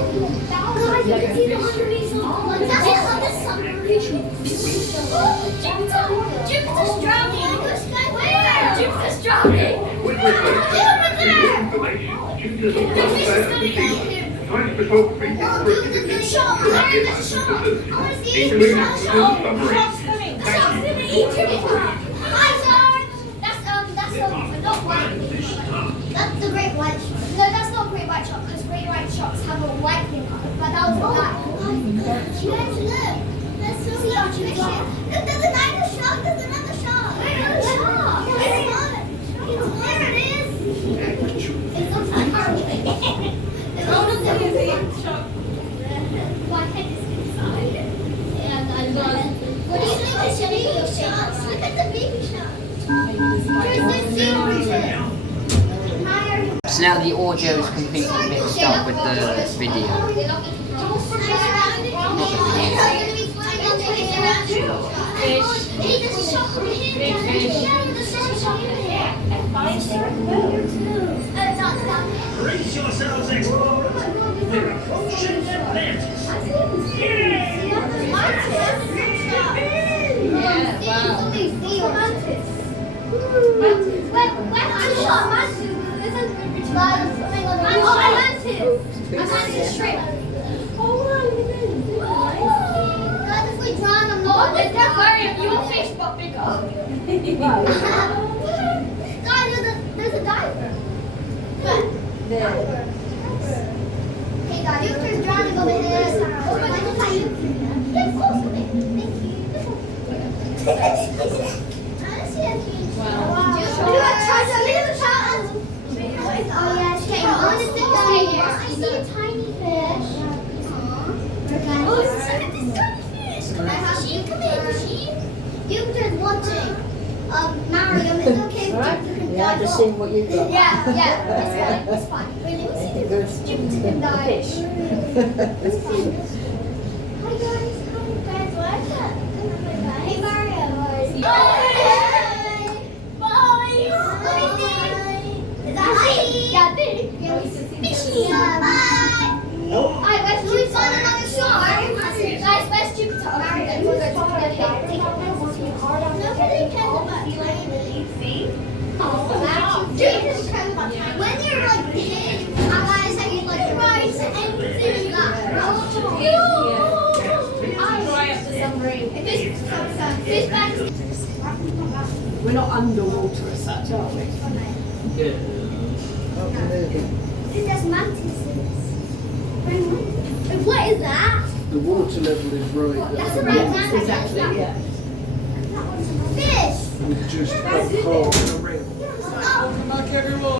Guys, you can see the underneath of the one. That's it on the submarine. Jupiter's drowning. Where? Jupiter's drowning. Jupiter! The fish is gonna eat him. Oh, Jupiter's gonna shot. There's a shark. I want to see the shark's coming. The shark's gonna eat Jupiter. Hi, sir. That's not white. That's the great white shark. No, that's not great white shark because great white sharks have a white thing on it. But that was a black one. Guys, look. There's so much fish. Look, there's another shark. There's another shark. Where's the shark? There it is. It's on fire. It's on the shark. My head is inside. Yeah, I got it. What do you think is your baby sharks? Look at the baby shark. There's the sea urchin. So now the audio is completely mixed up with the video. Not the Brace yourselves, explorers. We're approaching Atlantis. Atlantis shrimp. Hold on, guys, if we drown them, don't worry, your fish got bigger. Guys, there's a diver. Where? There. Hey guys, Jupiter's drowning over here. Oh my God, look at you. Yeah, of course, come here. Thank you. I see a huge. Wow. Do a challenge. Oh yeah, it's getting honest again. I see a tiny fish. Oh, look at this tiny fish. Come here, fishy. Jupiter's watching. Mario, it's okay if Jupiter can die. Just seeing what you've got. Yeah, it's fine. Wait, let me see this. Jupiter can die. It's fine. Hi guys, what's up? Hey Mario. Bye. Yeah, big. Fishy. Bye. Alright, guys, we found another shark. Guys, where's Jupiter? When you're like big, guys, I mean like rice and anything like that. Dry up the submarine. Fish back. We're not underwater as such, are we? Good. There's mantises. What is that? The water level is right. That's a red mantis. Exactly, yeah. Fish. With just a hole in the rim. Oh.